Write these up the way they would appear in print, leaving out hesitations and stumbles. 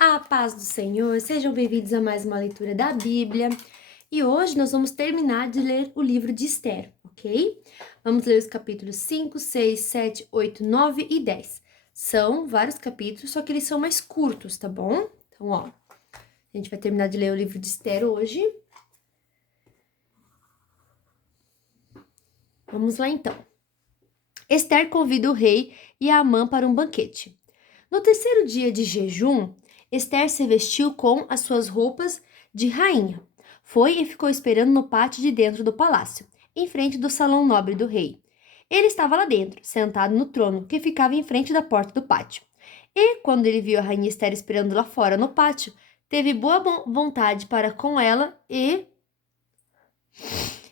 A paz do Senhor, sejam bem-vindos a mais uma leitura da Bíblia. E hoje nós vamos terminar de ler o livro de Esther, ok? Vamos ler os capítulos 5, 6, 7, 8, 9 e 10. São vários capítulos, só que eles são mais curtos, tá bom? Então, ó, a gente vai terminar de ler o livro de Esther hoje. Vamos lá então. Esther convida o rei e a Amã para um banquete. No terceiro dia de jejum, Esther se vestiu com as suas roupas de rainha. Foi e ficou esperando no pátio de dentro do palácio, em frente do salão nobre do rei. Ele estava lá dentro, sentado no trono, que ficava em frente da porta do pátio. E, quando ele viu a rainha Esther esperando lá fora no pátio, teve boa vontade para com ela e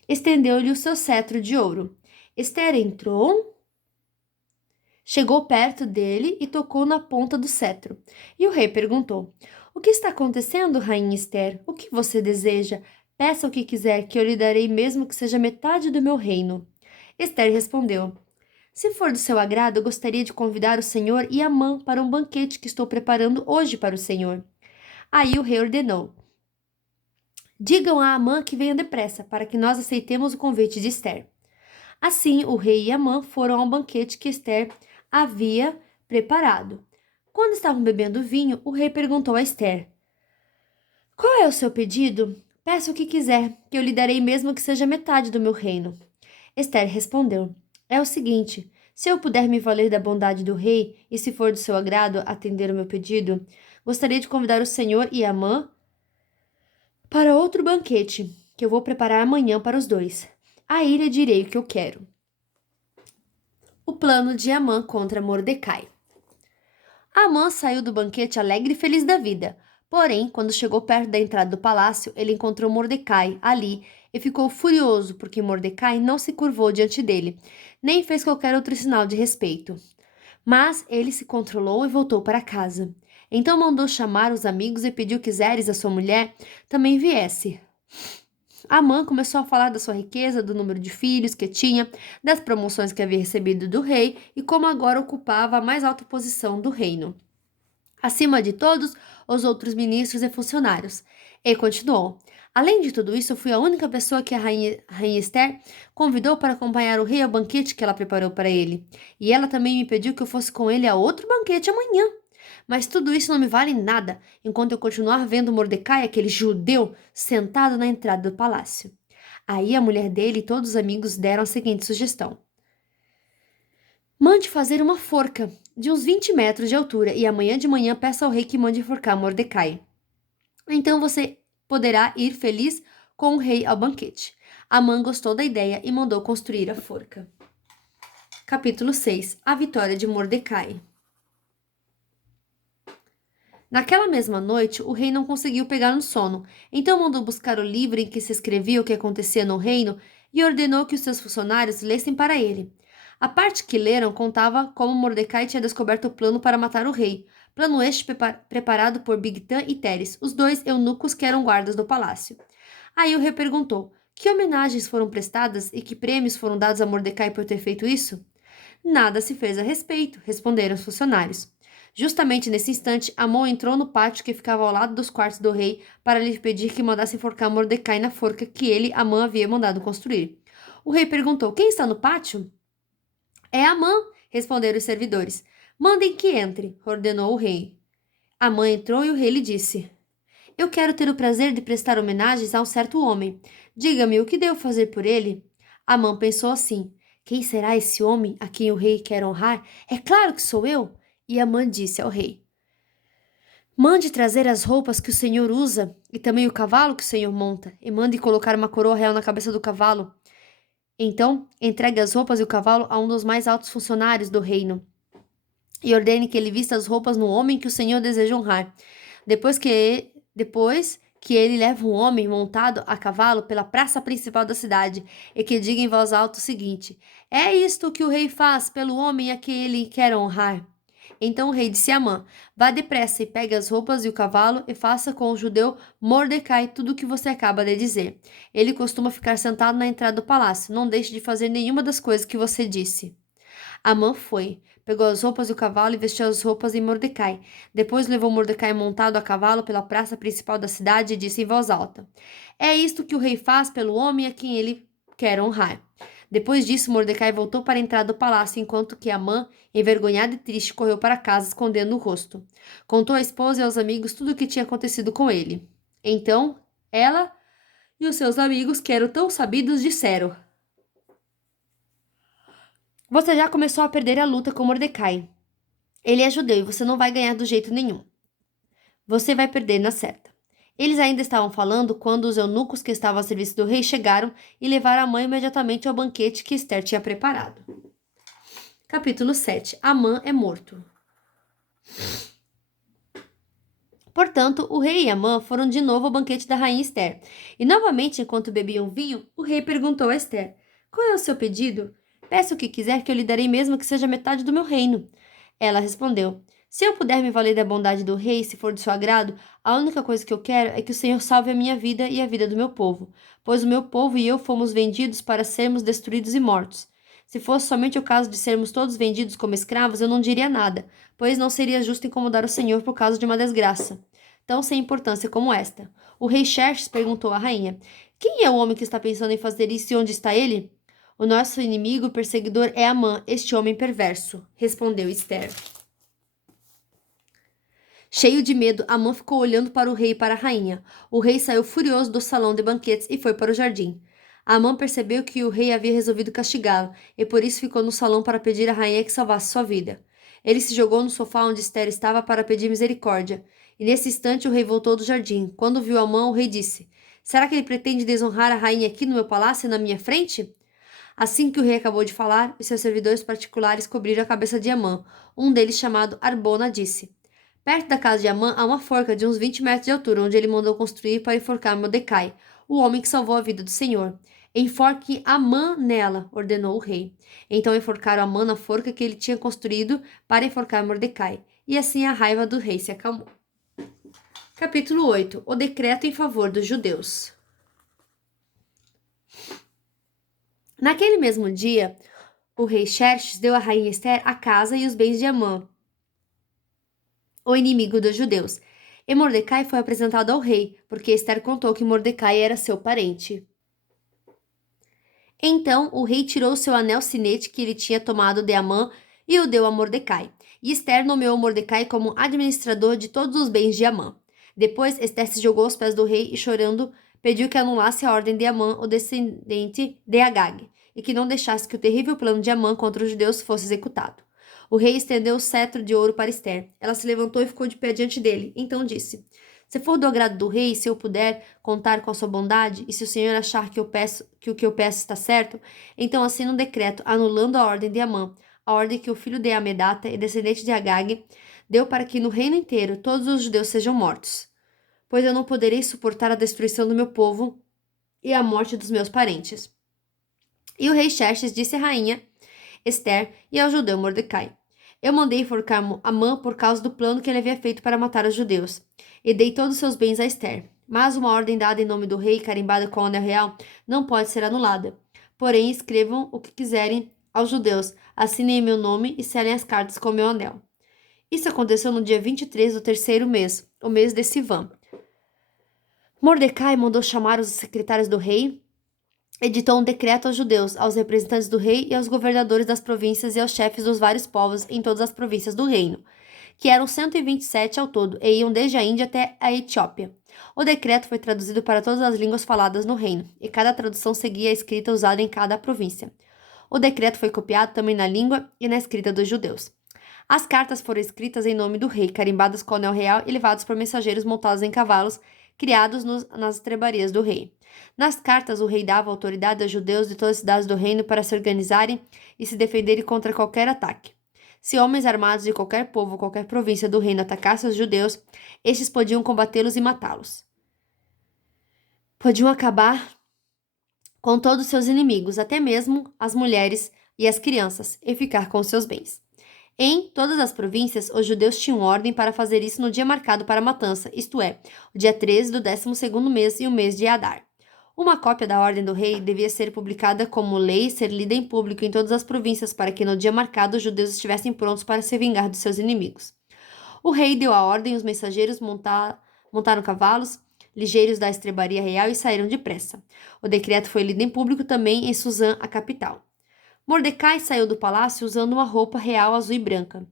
estendeu-lhe o seu cetro de ouro. Esther entrou, chegou perto dele e tocou na ponta do cetro. E o rei perguntou: O que está acontecendo, rainha Esther? O que você deseja? Peça o que quiser, que eu lhe darei, mesmo que seja metade do meu reino. Esther respondeu: Se for do seu agrado, eu gostaria de convidar o senhor e Amã para um banquete que estou preparando hoje para o senhor. Aí o rei ordenou: Digam a Amã que venha depressa, para que nós aceitemos o convite de Esther. Assim, o rei e Amã foram ao banquete que Esther havia preparado. Quando estavam bebendo vinho, o rei perguntou a Esther: Qual é o seu pedido? Peça o que quiser, que eu lhe darei mesmo que seja metade do meu reino. Esther respondeu: É o seguinte: se eu puder me valer da bondade do rei, e se for do seu agrado atender o meu pedido, gostaria de convidar o senhor e Amã para outro banquete, que eu vou preparar amanhã para os dois. Aí lhe direi o que eu quero. O plano de Amã contra Mordecai. Amã saiu do banquete alegre e feliz da vida. Porém, quando chegou perto da entrada do palácio, ele encontrou Mordecai ali e ficou furioso porque Mordecai não se curvou diante dele, nem fez qualquer outro sinal de respeito. Mas ele se controlou e voltou para casa. Então mandou chamar os amigos e pediu que Zeres, a sua mulher, também viesse. Amã começou a falar da sua riqueza, do número de filhos que tinha, das promoções que havia recebido do rei e como agora ocupava a mais alta posição do reino. Acima de todos os outros ministros e funcionários. E continuou: Além de tudo isso, eu fui a única pessoa que a rainha Esther convidou para acompanhar o rei ao banquete que ela preparou para ele. E ela também me pediu que eu fosse com ele a outro banquete amanhã. Mas tudo isso não me vale nada enquanto eu continuar vendo Mordecai, aquele judeu, sentado na entrada do palácio. Aí a mulher dele e todos os amigos deram a seguinte sugestão: Mande fazer uma forca de uns 20 metros de altura e amanhã de manhã peça ao rei que mande enforcar Mordecai. Então você poderá ir feliz com o rei ao banquete. Amã gostou da ideia e mandou construir a forca. Capítulo 6. A vitória de Mordecai. Naquela mesma noite, o rei não conseguiu pegar no sono, então mandou buscar o livro em que se escrevia o que acontecia no reino e ordenou que os seus funcionários lessem para ele. A parte que leram contava como Mordecai tinha descoberto o plano para matar o rei, plano este preparado por Bigtan e Teres, os dois eunucos que eram guardas do palácio. Aí o rei perguntou: Que homenagens foram prestadas e que prêmios foram dados a Mordecai por ter feito isso? Nada se fez a respeito, responderam os funcionários. Justamente nesse instante, Amon entrou no pátio que ficava ao lado dos quartos do rei para lhe pedir que mandasse enforcar Mordecai na forca que ele, Amon, havia mandado construir. O rei perguntou: Quem está no pátio? É Amã, responderam os servidores. Mandem que entre, ordenou o rei. Amã entrou e o rei lhe disse: Eu quero ter o prazer de prestar homenagens a um certo homem. Diga-me, o que devo fazer por ele? Amã pensou assim: Quem será esse homem a quem o rei quer honrar? É claro que sou eu. E Amã disse ao rei: Mande trazer as roupas que o senhor usa e também o cavalo que o senhor monta, e mande colocar uma coroa real na cabeça do cavalo. Então, entregue as roupas e o cavalo a um dos mais altos funcionários do reino e ordene que ele vista as roupas no homem que o senhor deseja honrar. Depois que ele leve um homem montado a cavalo pela praça principal da cidade e que diga em voz alta o seguinte: É isto que o rei faz pelo homem a quem ele quer honrar. Então o rei disse a Amã: Vá depressa e pegue as roupas e o cavalo e faça com o judeu Mordecai tudo o que você acaba de dizer. Ele costuma ficar sentado na entrada do palácio. Não deixe de fazer nenhuma das coisas que você disse. Amã foi, Pegou as roupas e o cavalo e vestiu as roupas em Mordecai. Depois levou Mordecai montado a cavalo pela praça principal da cidade e disse em voz alta: É isto que o rei faz pelo homem a quem ele quer honrar. Depois disso, Mordecai voltou para a entrada do palácio, enquanto que Amã, envergonhada e triste, correu para casa, escondendo o rosto. Contou à esposa e aos amigos tudo o que tinha acontecido com ele. Então, ela e os seus amigos, que eram tão sabidos, disseram: Você já começou a perder a luta com Mordecai. Ele é judeu e você não vai ganhar do jeito nenhum. Você vai perder na certa. Eles ainda estavam falando quando os eunucos que estavam a serviço do rei chegaram e levaram a mãe imediatamente ao banquete que Esther tinha preparado. Capítulo 7. Amã é morto. Portanto, o rei e Amã foram de novo ao banquete da rainha Esther. E novamente, enquanto bebiam vinho, o rei perguntou a Esther: Qual é o seu pedido? Peça o que quiser que eu lhe darei mesmo que seja metade do meu reino. Ela respondeu: Se eu puder me valer da bondade do rei, se for de seu agrado, a única coisa que eu quero é que o Senhor salve a minha vida e a vida do meu povo, pois o meu povo e eu fomos vendidos para sermos destruídos e mortos. Se fosse somente o caso de sermos todos vendidos como escravos, eu não diria nada, pois não seria justo incomodar o Senhor por causa de uma desgraça tão sem importância como esta. O rei Xerxes perguntou à rainha: Quem é o homem que está pensando em fazer isso e onde está ele? O nosso inimigo e perseguidor é Amã, este homem perverso, respondeu Esther. Cheio de medo, Amã ficou olhando para o rei e para a rainha. O rei saiu furioso do salão de banquetes e foi para o jardim. Amã percebeu que o rei havia resolvido castigá-lo, e por isso ficou no salão para pedir à rainha que salvasse sua vida. Ele se jogou no sofá onde Esther estava para pedir misericórdia. E nesse instante o rei voltou do jardim. Quando viu Amã, o rei disse: Será que ele pretende desonrar a rainha aqui no meu palácio e na minha frente? Assim que o rei acabou de falar, os seus servidores particulares cobriram a cabeça de Amã. Um deles, chamado Arbona, disse: Perto da casa de Amã há uma forca de uns 20 metros de altura, onde ele mandou construir para enforcar Mordecai, o homem que salvou a vida do Senhor. Enforque Amã nela, ordenou o rei. Então enforcaram Amã na forca que ele tinha construído para enforcar Mordecai. E assim a raiva do rei se acalmou. Capítulo 8. O decreto em favor dos judeus. Naquele mesmo dia, o rei Xerxes deu à rainha Esther a casa e os bens de Amã, o inimigo dos judeus. E Mordecai foi apresentado ao rei, porque Esther contou que Mordecai era seu parente. Então o rei tirou seu anel sinete que ele tinha tomado de Amã e o deu a Mordecai. E Esther nomeou Mordecai como administrador de todos os bens de Amã. Depois Esther se jogou aos pés do rei e, chorando, pediu que anulasse a ordem de Amã, o descendente de Agag, e que não deixasse que o terrível plano de Amã contra os judeus fosse executado. O rei estendeu o cetro de ouro para Esther. Ela se levantou e ficou de pé diante dele. Então disse: Se for do agrado do rei, se eu puder contar com a sua bondade, e se o Senhor achar que o que eu peço está certo, então assina um decreto anulando a ordem de Amã, a ordem que o filho de Amedata e descendente de Agag deu para que no reino inteiro todos os judeus sejam mortos. Pois eu não poderei suportar a destruição do meu povo e a morte dos meus parentes. E o rei Xerxes disse à rainha Esther e ao judeu Mordecai: Eu mandei enforcar Amã por causa do plano que ele havia feito para matar os judeus, e dei todos os seus bens a Esther. Mas uma ordem dada em nome do rei, carimbada com o anel real, não pode ser anulada. Porém, escrevam o que quiserem aos judeus, assinem meu nome e selem as cartas com meu anel. Isso aconteceu no dia 23 do terceiro mês, o mês de Sivan. Mordecai mandou chamar os secretários do rei, editou um decreto aos judeus, aos representantes do rei e aos governadores das províncias e aos chefes dos vários povos em todas as províncias do reino, que eram 127 ao todo e iam desde a Índia até a Etiópia. O decreto foi traduzido para todas as línguas faladas no reino, e cada tradução seguia a escrita usada em cada província. O decreto foi copiado também na língua e na escrita dos judeus. As cartas foram escritas em nome do rei, carimbadas com o anel real e levadas por mensageiros montados em cavalos, criados nas estrebarias do rei. Nas cartas, o rei dava autoridade aos judeus de todas as cidades do reino para se organizarem e se defenderem contra qualquer ataque. Se homens armados de qualquer povo ou qualquer província do reino atacassem os judeus, estes podiam combatê-los e matá-los. Podiam acabar com todos os seus inimigos, até mesmo as mulheres e as crianças, e ficar com seus bens. Em todas as províncias, os judeus tinham ordem para fazer isso no dia marcado para a matança, isto é, o dia 13 do 12º mês e o mês de Adar. Uma cópia da ordem do rei devia ser publicada como lei e ser lida em público em todas as províncias para que no dia marcado os judeus estivessem prontos para se vingar dos seus inimigos. O rei deu a ordem e os mensageiros montaram cavalos ligeiros da estrebaria real e saíram depressa. O decreto foi lido em público também em Suzã, a capital. Mordecai saiu do palácio usando uma roupa real azul e branca,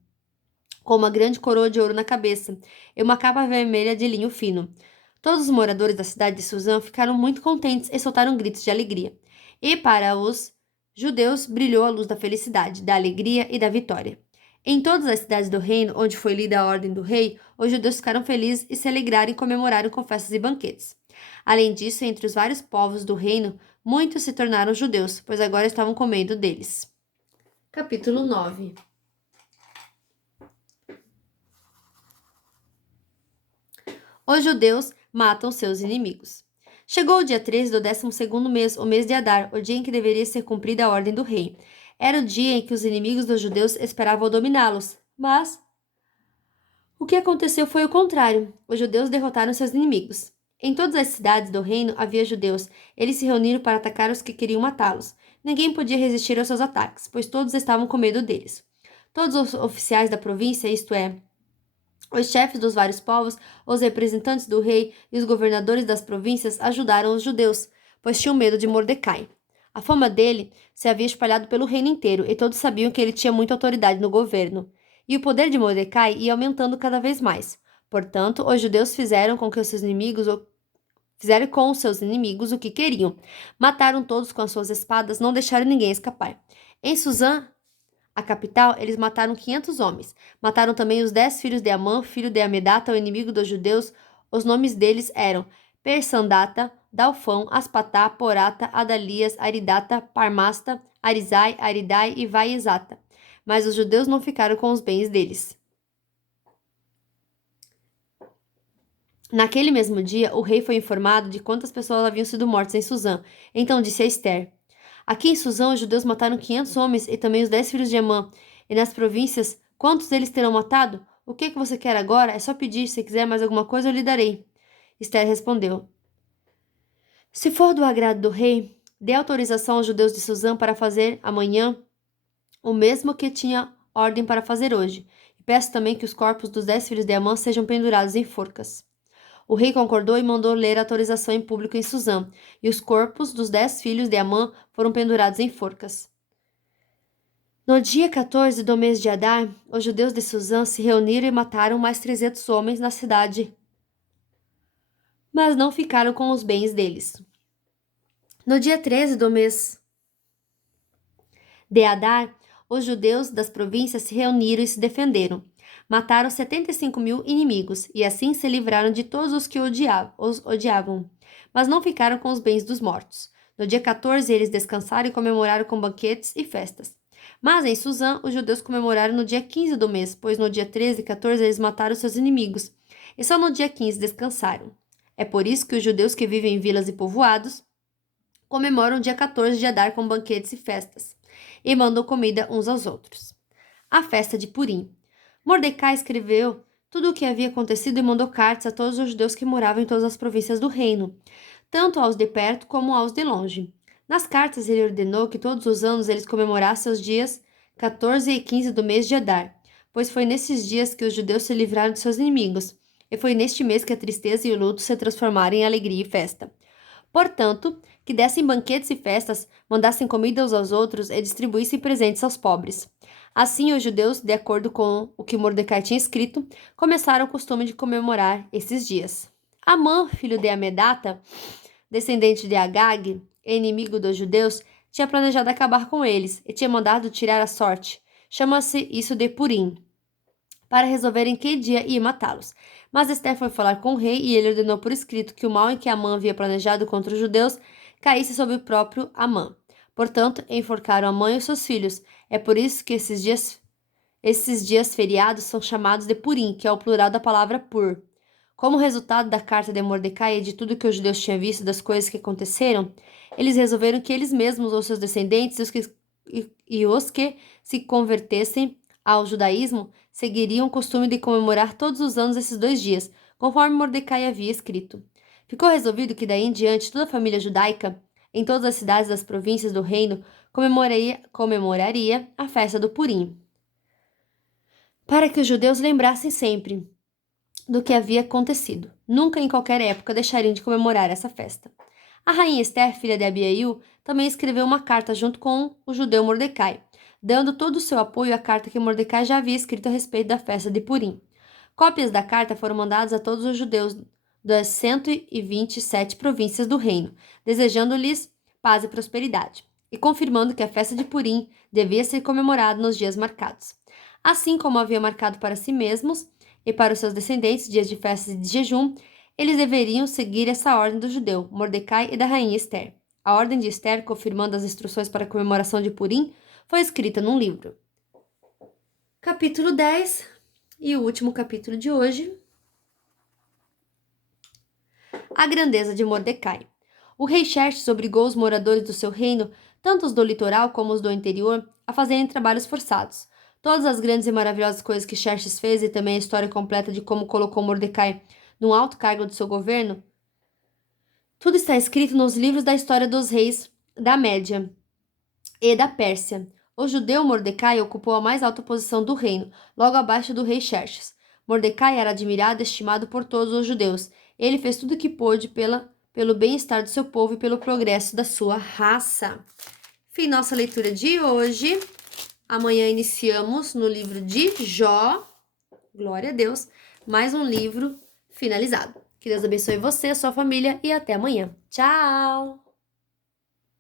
com uma grande coroa de ouro na cabeça e uma capa vermelha de linho fino. Todos os moradores da cidade de Suzã ficaram muito contentes e soltaram gritos de alegria. E para os judeus brilhou a luz da felicidade, da alegria e da vitória. Em todas as cidades do reino onde foi lida a ordem do rei, os judeus ficaram felizes e se alegraram e comemoraram com festas e banquetes. Além disso, entre os vários povos do reino, muitos se tornaram judeus, pois agora estavam com medo deles. Capítulo 9. Os judeus matam seus inimigos. Chegou o dia 13 do 12º mês, o mês de Adar, o dia em que deveria ser cumprida a ordem do rei. Era o dia em que os inimigos dos judeus esperavam dominá-los, mas o que aconteceu foi o contrário. Os judeus derrotaram seus inimigos. Em todas as cidades do reino havia judeus. Eles se reuniram para atacar os que queriam matá-los. Ninguém podia resistir aos seus ataques, pois todos estavam com medo deles. Todos os oficiais da província, isto é, os chefes dos vários povos, os representantes do rei e os governadores das províncias ajudaram os judeus, pois tinham medo de Mordecai. A fama dele se havia espalhado pelo reino inteiro e todos sabiam que ele tinha muita autoridade no governo. E o poder de Mordecai ia aumentando cada vez mais. Portanto, os judeus fizeram com os seus inimigos o que queriam. Mataram todos com as suas espadas, não deixaram ninguém escapar. Em Suzã, a capital, eles mataram 500 homens. Mataram também os 10 filhos de Amã, filho de Amedata, o inimigo dos judeus. Os nomes deles eram Persandata, Dalfão, Aspatá, Porata, Adalias, Aridata, Parmasta, Arizai, Aridai e Vaizata. Mas os judeus não ficaram com os bens deles. Naquele mesmo dia, o rei foi informado de quantas pessoas haviam sido mortas em Suzã. Então disse a Ester: Aqui em Suzã, os judeus mataram 500 homens e também os 10 filhos de Amã. E nas províncias, quantos deles terão matado? O que você quer agora? É só pedir. Se quiser mais alguma coisa, eu lhe darei. Ester respondeu: Se for do agrado do rei, dê autorização aos judeus de Suzã para fazer amanhã o mesmo que tinha ordem para fazer hoje. E peço também que os corpos dos 10 filhos de Amã sejam pendurados em forcas. O rei concordou e mandou ler a autorização em público em Suzã, e os corpos dos 10 filhos de Amã foram pendurados em forcas. No dia 14 do mês de Adar, os judeus de Suzã se reuniram e mataram mais 300 homens na cidade, mas não ficaram com os bens deles. No dia 13 do mês de Adar, os judeus das províncias se reuniram e se defenderam. Mataram 75.000 inimigos, e assim se livraram de todos os que os odiavam, mas não ficaram com os bens dos mortos. No dia 14, eles descansaram e comemoraram com banquetes e festas. Mas em Suzã, os judeus comemoraram no dia 15 do mês, pois no dia 13 e 14 eles mataram seus inimigos, e só no dia 15 descansaram. É por isso que os judeus que vivem em vilas e povoados comemoram o dia 14 de Adar com banquetes e festas, e mandam comida uns aos outros. A festa de Purim. Mordecai escreveu tudo o que havia acontecido e mandou cartas a todos os judeus que moravam em todas as províncias do reino, tanto aos de perto como aos de longe. Nas cartas ele ordenou que todos os anos eles comemorassem os dias 14 e 15 do mês de Adar, pois foi nesses dias que os judeus se livraram de seus inimigos, e foi neste mês que a tristeza e o luto se transformaram em alegria e festa. Portanto, que dessem banquetes e festas, mandassem comida uns aos outros e distribuíssem presentes aos pobres. Assim, os judeus, de acordo com o que Mordecai tinha escrito, começaram o costume de comemorar esses dias. Amã, filho de Amedata, descendente de Agag, inimigo dos judeus, tinha planejado acabar com eles e tinha mandado tirar a sorte. Chama-se isso de Purim, para resolver em que dia ia matá-los. Mas Ester foi falar com o rei e ele ordenou por escrito que o mal em que Amã havia planejado contra os judeus caísse sobre o próprio Amã. Portanto, enforcaram Amã e os seus filhos. É por isso que esses dias feriados são chamados de Purim, que é o plural da palavra pur. Como resultado da carta de Mordecai e de tudo que os judeus tinham visto das coisas que aconteceram, eles resolveram que eles mesmos ou seus descendentes os que se convertessem ao judaísmo seguiriam o costume de comemorar todos os anos esses 2 dias, conforme Mordecai havia escrito. Ficou resolvido que daí em diante toda a família judaica, em todas as cidades das províncias do reino, comemoraria a festa do Purim, para que os judeus lembrassem sempre do que havia acontecido. Nunca em qualquer época deixariam de comemorar essa festa. A rainha Esther, filha de Abiail, também escreveu uma carta junto com o judeu Mordecai, dando todo o seu apoio à carta que Mordecai já havia escrito a respeito da festa de Purim. Cópias da carta foram mandadas a todos os judeus das 127 províncias do reino, desejando-lhes paz e prosperidade, e confirmando que a festa de Purim devia ser comemorada nos dias marcados. Assim como havia marcado para si mesmos e para os seus descendentes dias de festas e de jejum, eles deveriam seguir essa ordem do judeu, Mordecai e da rainha Esther. A ordem de Esther, confirmando as instruções para a comemoração de Purim, foi escrita num livro. Capítulo 10 e o último capítulo de hoje. A grandeza de Mordecai. O rei Xerxes obrigou os moradores do seu reino, tanto os do litoral como os do interior, a fazerem trabalhos forçados. Todas as grandes e maravilhosas coisas que Xerxes fez e também a história completa de como colocou Mordecai num alto cargo de seu governo, tudo está escrito nos livros da história dos reis da Média e da Pérsia. O judeu Mordecai ocupou a mais alta posição do reino, logo abaixo do rei Xerxes. Mordecai era admirado e estimado por todos os judeus. Ele fez tudo o que pôde pelo bem-estar do seu povo e pelo progresso da sua raça. Fim nossa leitura de hoje. Amanhã iniciamos no livro de Jó. Glória a Deus. Mais um livro finalizado. Que Deus abençoe você, sua família e até amanhã. Tchau!